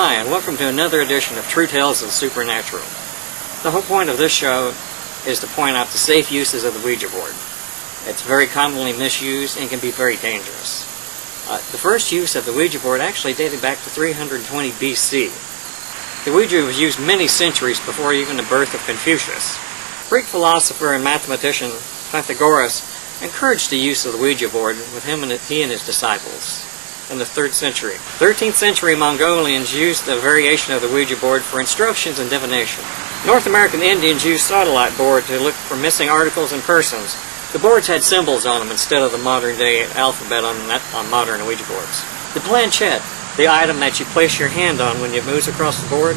Hi, and welcome to another edition of True Tales of the Supernatural. The whole point of this show is to point out the safe uses of the Ouija board. It's very commonly misused and can be very dangerous. The first use of the Ouija board actually dated back to 320 BC. The Ouija was used many centuries before even the birth of Confucius. Greek philosopher and mathematician Pythagoras encouraged the use of the Ouija board with he and his disciples in the 3rd century. 13th century Mongolians used a variation of the Ouija board for instructions and divination. North American Indians used satellite board to look for missing articles and persons. The boards had symbols on them instead of the modern-day alphabet on modern Ouija boards. The planchette, the item that you place your hand on when it moves across the board,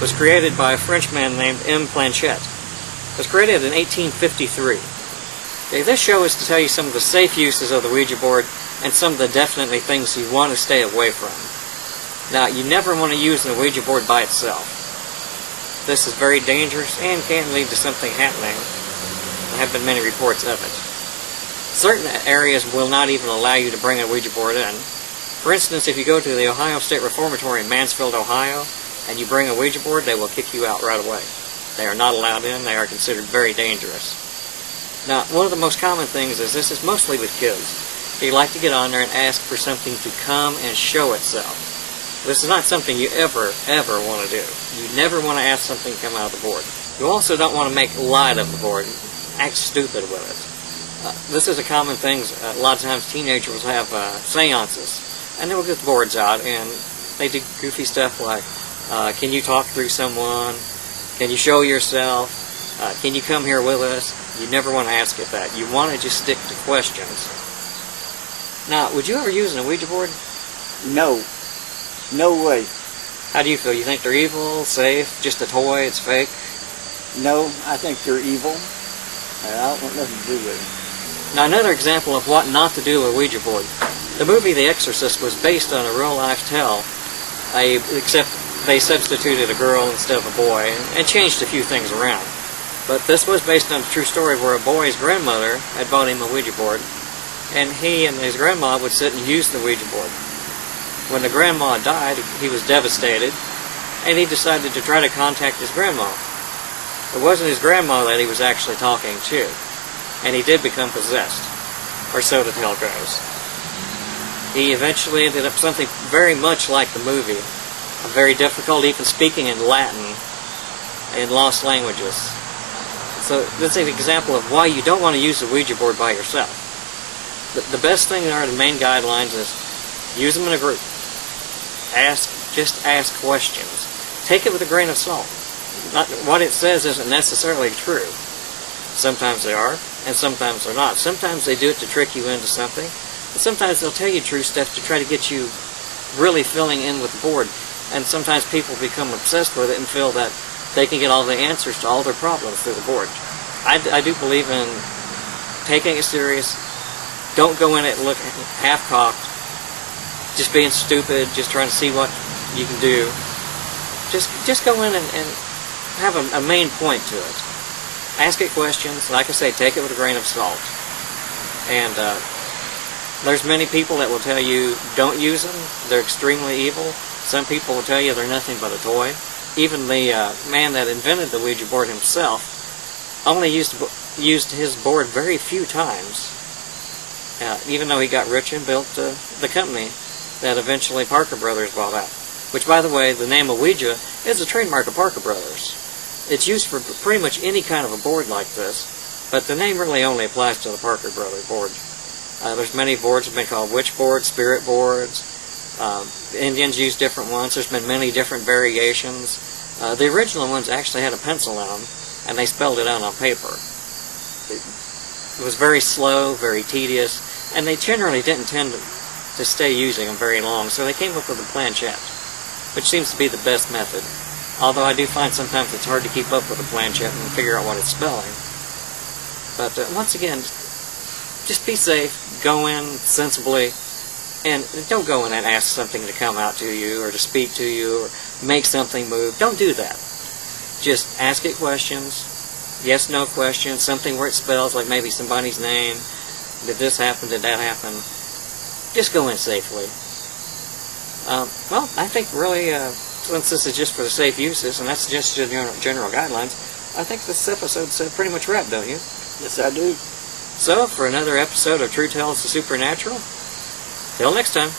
was created by a Frenchman named M. Planchette. It was created in 1853. Okay, this show is to tell you some of the safe uses of the Ouija board and some of the definitely things you want to stay away from. Now, you never want to use the Ouija board by itself. This is very dangerous and can lead to something happening. There have been many reports of it. Certain areas will not even allow you to bring a Ouija board in. For instance, if you go to the Ohio State Reformatory in Mansfield, Ohio, and you bring a Ouija board, they will kick you out right away. They are not allowed in. They are considered very dangerous. Now, one of the most common things is this is mostly with kids. They like to get on there and ask for something to come and show itself. This is not something you ever want to do. You never want to ask something to come out of the board. You also don't want to make light of the board. Act stupid with it. This is a common thing. A lot of times teenagers will have seances, and they will get the boards out, and they do goofy stuff like, can you talk through someone? Can you show yourself? Can you come here with us? You never want to ask it that. You want to just stick to questions. Now, would you ever use an Ouija board? No. No way. How do you feel? You think they're evil, safe, just a toy, it's fake? No, I think they're evil. And I don't want nothing to do with it. Now, another example of what not to do with a Ouija board. The movie The Exorcist was based on a real-life tale, except they substituted a girl instead of a boy and changed a few things around. But this was based on a true story where a boy's grandmother had bought him a Ouija board, and he and his grandma would sit and use the Ouija board. When the grandma died, he was devastated, and he decided to try to contact his grandma. It wasn't his grandma that he was actually talking to, and he did become possessed, or so the tale goes. He eventually ended up something very much like the movie, very difficult, even speaking in Latin, in lost languages. So this is an example of why you don't want to use the Ouija board by yourself. The best thing are the main guidelines is use them in a group. Just ask questions. Take it with a grain of salt. What it says isn't necessarily true. Sometimes they are, and sometimes they're not. Sometimes they do it to trick you into something, and sometimes they'll tell you true stuff to try to get you really filling in with the board. And sometimes people become obsessed with it and feel that they can get all the answers to all their problems through the board. I do believe in taking it serious. Don't go in it looking half-cocked, just being stupid, just trying to see what you can do. Just go in and have a main point to it. Ask it questions. Like I say, take it with a grain of salt. And there's many people that will tell you don't use them. They're extremely evil. Some people will tell you they're nothing but a toy. Even the man that invented the Ouija board himself only used his board very few times. Even though he got rich and built the company that eventually Parker Brothers bought out. Which, by the way, the name Ouija is a trademark of Parker Brothers. It's used for pretty much any kind of a board like this, but the name really only applies to the Parker Brothers board. There's many boards that have been called witch boards, spirit boards. Indians use different ones. There's been many different variations. The original ones actually had a pencil in them, and they spelled it out on paper. It was very slow, very tedious, and they generally didn't tend to stay using them very long, so they came up with a planchette, which seems to be the best method. Although I do find sometimes it's hard to keep up with a planchette and figure out what it's spelling. But once again, just be safe, go in sensibly, and don't go in and ask something to come out to you or to speak to you or make something move. Don't do that. Just ask it questions, yes, no questions, something where it spells, like maybe somebody's name. Did this happen? Did that happen? Just go in safely. Well, I think really since this is just for the safe uses, and that's just general guidelines, I think this episode's pretty much wrapped, don't you? Yes, I do. So, for another episode of True Tales of Supernatural, till next time.